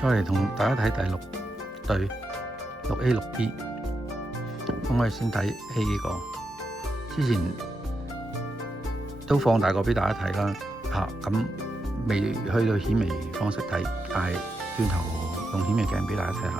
再嚟同大家睇第6對6A 6B。咁我哋先睇 A 呢個，之前都放大過俾大家睇啦嚇。咁未去到顯微方式睇，但係轉頭用顯微鏡俾大家睇下。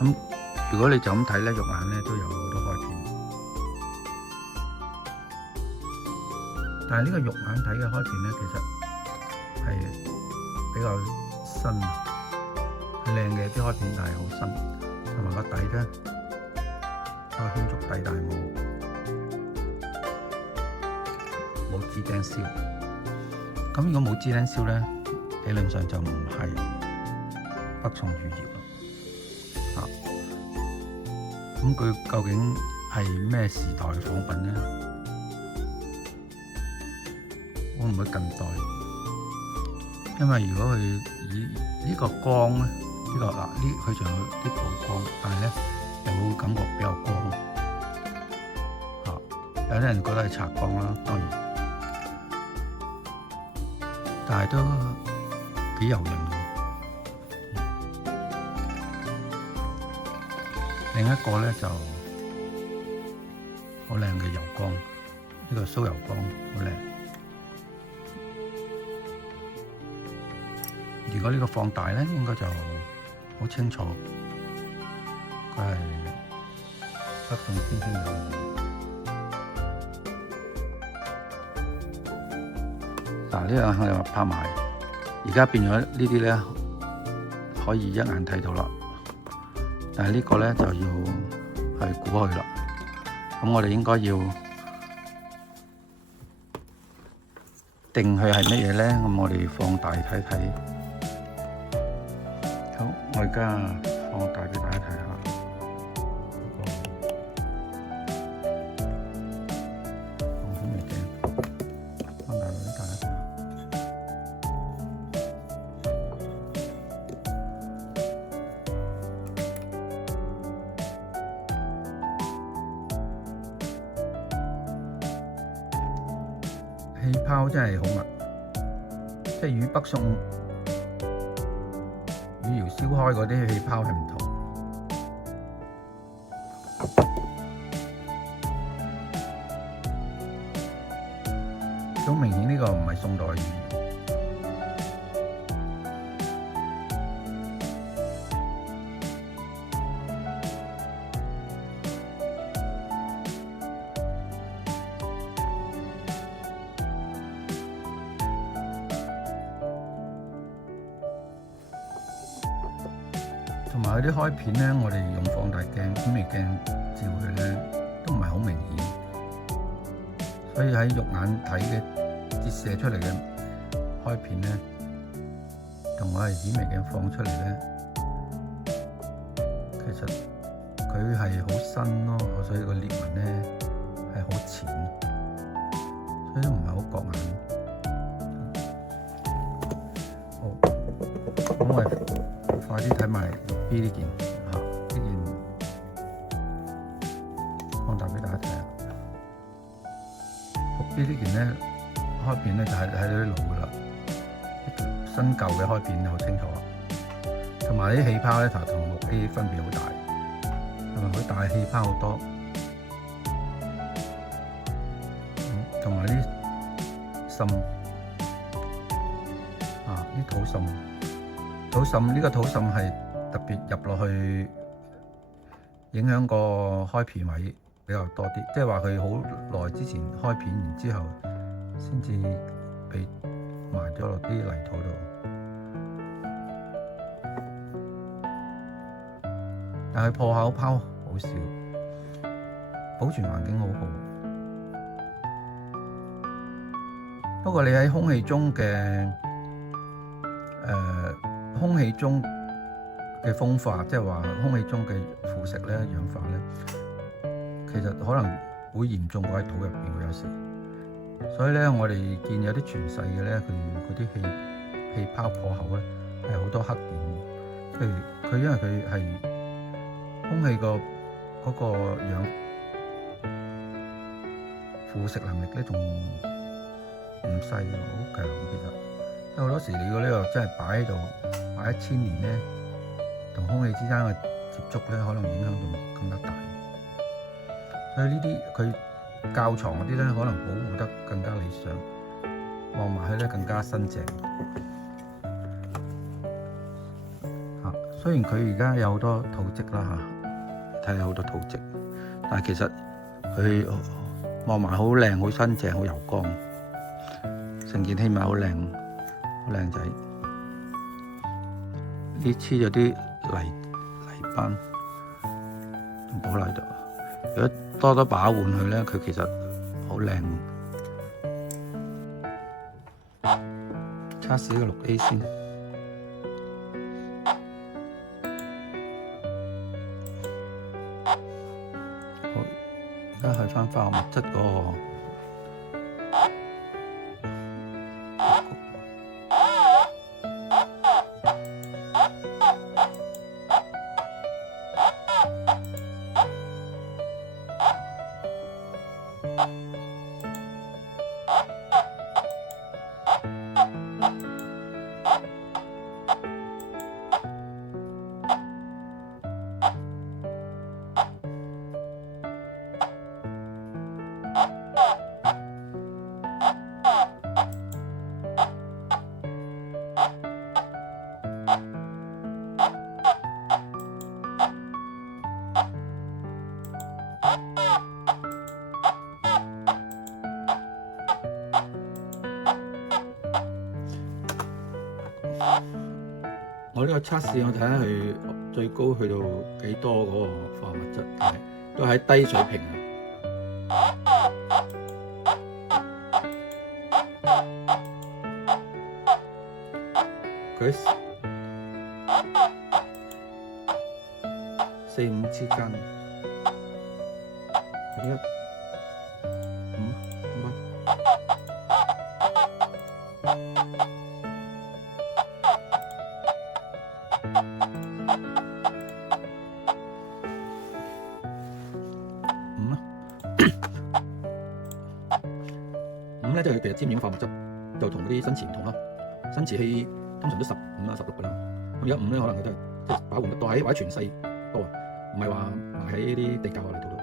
咁如果你就咁睇咧，肉眼咧都有好多開片，但係呢個肉眼睇嘅開片咧，其實係比較新，係靚嘅啲開片，但係好新，同埋個底咧個輕觸底，但係冇支釘燒。咁如果冇支釘燒咧，理論上就唔係北宋汝窯啦。咁佢究竟係咩時代嘅仿品咧？會唔會近代？因為如果佢以呢個光咧，佢仲有啲曝光，但係咧又會感覺比較光。有啲人覺得係擦光啦，當然，但係都幾柔潤嘅。另一個咧就好靚嘅油光，呢個酥油光好靚。如果呢個放大咧，應該就好清楚，佢係北宋天青釉。嗱，呢兩項又拍埋，而家變咗呢啲咧，可以一眼睇到啦。但係呢個咧就要去估佢啦。咁我哋應該要定佢係乜嘢咧？咁我哋放大睇睇。好，我而家放大俾大家睇下。用顯微鏡放大俾大家睇下。氣泡真係好密，即係與北宋汝窯燒開嗰啲氣泡係唔同。好明顯呢個唔係宋代汝窯。同埋佢啲開片咧，我哋用放大鏡、顯微鏡照佢咧，都唔係好明顯，所以喺肉眼睇嘅折射出嚟嘅開片咧，同我哋顯微鏡放出嚟咧，其實佢係好新咯，所以個裂紋咧係好淺，所以都唔係好覺眼。好，咁我哋快啲睇埋6B 呢件嚇，呢件放大俾大家睇下。6B 呢件咧開片咧就係睇到啲老噶啦，新舊嘅開片好清楚，同埋啲氣泡咧同6A 分別好大，同埋佢大氣泡好多，同埋啲滲啲土滲。土滲呢個土滲係特別入落去，影響個開片位比較多啲，即係話佢好耐之前開片，然之後先至被埋咗落啲泥土度。但係破口泡好少，保存環境好好。不過你喺空氣中嘅風化，即係話空氣中嘅腐蝕咧、氧化咧，其實可能會嚴重過喺土入邊嘅有時。所以咧，我哋見有啲傳世嘅咧，佢嗰啲氣泡破口咧係好多黑點。譬如佢因為佢係空氣嗰個氧腐蝕能力咧，仲唔細，好強其實。好多時你個呢個真係擺喺度擺1000年咧，同空氣之間嘅接觸咧，可能影響仲更加大。所以呢啲佢較床嗰啲咧，可能保護得更加理想，望埋去咧更加新淨。雖然佢而家有好多土積啦睇下好多土積，但係其實佢望埋好靚、好新淨、好油光，成件起碼好靚、好靚仔。呢黐咗啲泥斑，保留喺度。如果多多把玩佢咧，佢其實好靚。測試個6A 先。好，而家去返化學物質嗰個。我呢個測試，我睇下佢最高去到幾多嗰個化學物質，但係都喺低水平啊。佢4、5之間，1、5、5咧，即係其實沾染化學物質就同嗰啲新瓷唔同啦。新瓷器通常都15啊、16㗎啦，咁而家5咧，可能佢都係即係把玩得多，或者全細多啊，唔係話埋喺啲地窖啊泥土度。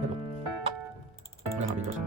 16，我喺下邊再上。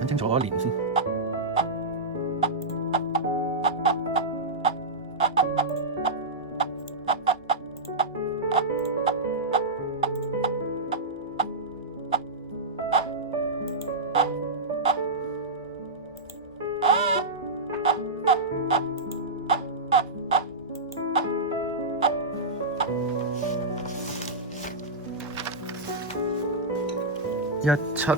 揾清楚嗰一年先。1779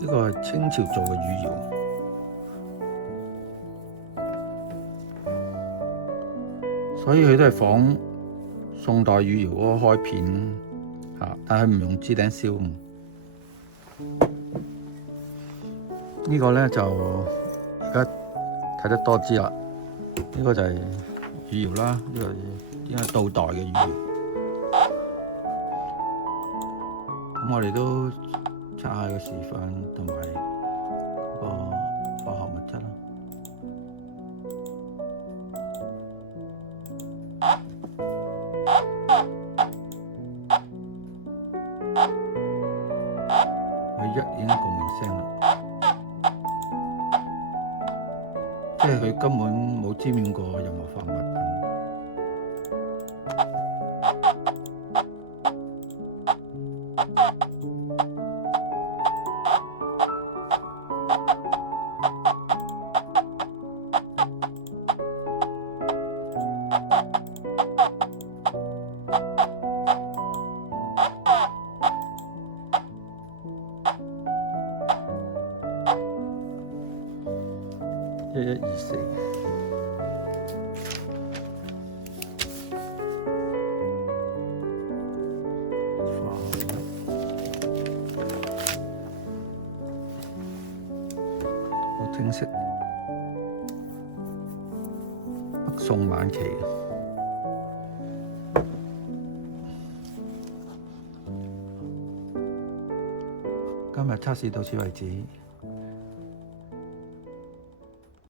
呢個係清朝做嘅汝窯，所以佢都係仿宋代汝窯嗰個開片嚇，但係唔用支頂燒。呢個咧就而家睇得多知啦。呢個就係汝窯啦，呢個應該係倒代嘅汝窯。咁我哋都測下個時間同埋嗰個化學物質啦。佢一已經共鳴聲啦，即係佢根本冇沾染過任何化學物品。1124，好清晰，北宋晚期。今日測試到此為止。